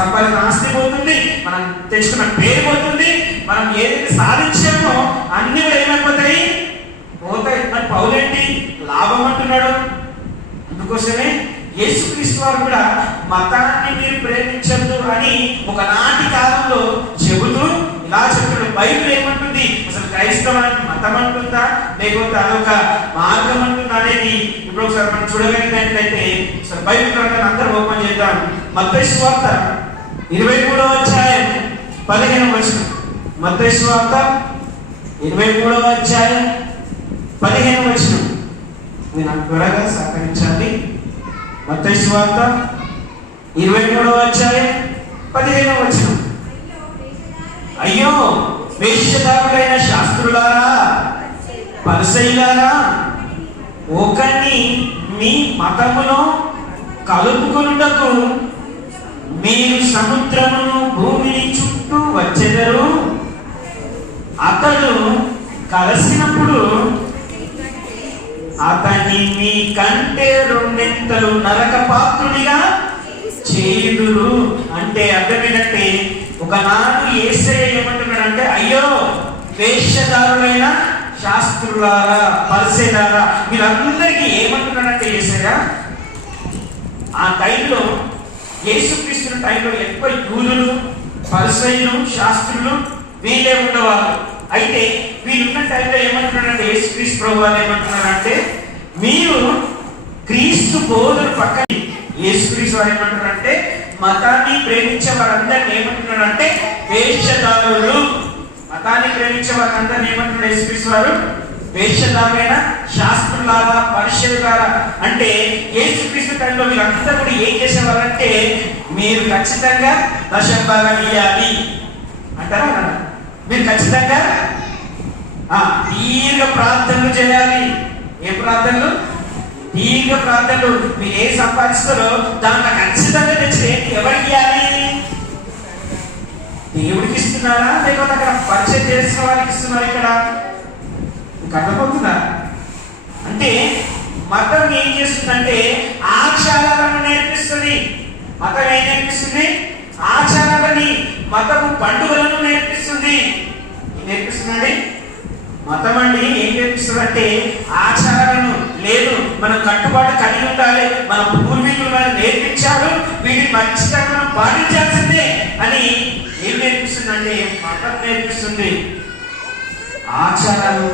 సంపాదించిన ఆస్తి పోతుంది, మనం తెచ్చుకున్న పేరు పోతుంది, మనం ఏదైతే సాధించామో అన్ని కూడా ఏమైపోతాయి, పోతాయి. మరి పౌలేంటి లాభం అంటున్నాడు. అందుకోసమే యేసుక్రీస్తు వారు కూడా మతాన్ని మీరు ప్రేమించద్దు అని ఒకనాటి కాలంలో చెబుతూ ఇలా చెప్తాడు. బైబిల్ ఏమంటుంది, అసలు క్రైస్తవ మతం అంటుందా లేకపోతే అదొక మార్గం అంటుందా అనేది ఇప్పుడు ఒకసారి మనం చూడగలిగినట్లయితే అసలు బైబిల్ గ్రంథాన్ని అందరూ ఓపెన్ చేద్దాం. మత్తయి సువార్త 23వ అధ్యాయం 15వ వచనం. మత్తయి సువార్త 23వ అధ్యాయం 15వ వచనం. మీరు నాకు త్వరగా సహకరించాలి. మత్తయి సువార్త 23వ అధ్యాయం 15వ వచనం. అయ్యో వేశ్యదారులైన శాస్త్రులారా, పరిసయ్యులారా, ఒకరిని మీ మతములో కలుపుకొనుటకు మీరు సముద్రమును భూమిని చుట్టూ వచ్చెదరు. అతడు కలిసినప్పుడు అతన్ని మీ కంటే రెండింతలు నరక పాత్రునిగా చేయుదురు. అంటే అర్థం ఏంటంటే ఒకనాడు యేసయ్య ఏమంటున్నాడంటే, అయ్యో వేశ్యదారులైన శాస్త్రులారా, పరిసయ్యులారా, వీళ్ళందరికీ ఏమంటున్నాడంటే యేసయ్య ఆ టైంలో, యేసుక్రీస్తు టైంలో ఎక్కువ యూదులు, పరిసయ్యులు, శాస్త్రులు వీళ్ళే ఉండేవాళ్ళు. అయితే వీళ్ళున్న టైంలో ఏమంటున్నాడంటే యేసుక్రీస్తు ప్రభు వారు ఏమంటున్నారంటే, మీరు క్రీస్తు బోధన పక్కన యేసుక్రీస్తు వారు ఏమంటున్నారంటే మతాన్ని ప్రేమించే వారందరినీ ఏమంటున్నారంటే వేశ్యదారులు. మతాన్ని ప్రేమించే వారందరినీ ఏమంటున్నారు యేసుక్రీస్తు వారు, వేశ్యదారులైన శాస్త్రులారా, పరిసయ్యులారా. అంటే యేసుక్రీస్తు టైంలో వీళ్ళంతా కూడా ఏం చేసేవారంటే, మీరు ఖచ్చితంగా దశంభాగం ఇయ్యాలి అంటారా, మీరు ఖచ్చితంగా దీర్ఘ ప్రార్థనలు చేయాలి. ఏ ప్రార్థనలు? దీర్ఘ ప్రార్థనలు. మీరు ఏ సంపాదిస్తారో దాంట్లో ఖచ్చితంగా తెచ్చి ఎవరికి ఇవ్వాలి? దేవుడికి ఇస్తున్నారా లేకపోతే అక్కడ పరిచయం చేసిన వారికి ఇస్తున్నారు? ఇక్కడ కట్టబోతున్నారు. అంటే మతం ఏం చేస్తుందంటే ఆచారాలను నేర్పిస్తుంది. మతం ఏం నేర్పిస్తుంది? ఆచారాలని. మతము పండుగలను నేర్పిస్తుంది. ఏం నేర్పిస్తుందండి? మతం అండి ఏం నేర్పిస్తుంది అంటే ఆచారాలను. లేదు, మనం కట్టుబాటు కలిగి ఉండాలి, మన పూర్వీకులు మనకు నేర్పించారు, వీటిని ఖచ్చితంగా మనం పాటించాల్సిందే అని ఏం నేర్పిస్తుంది అంటే మతం నేర్పిస్తుంది. ఆచారాలు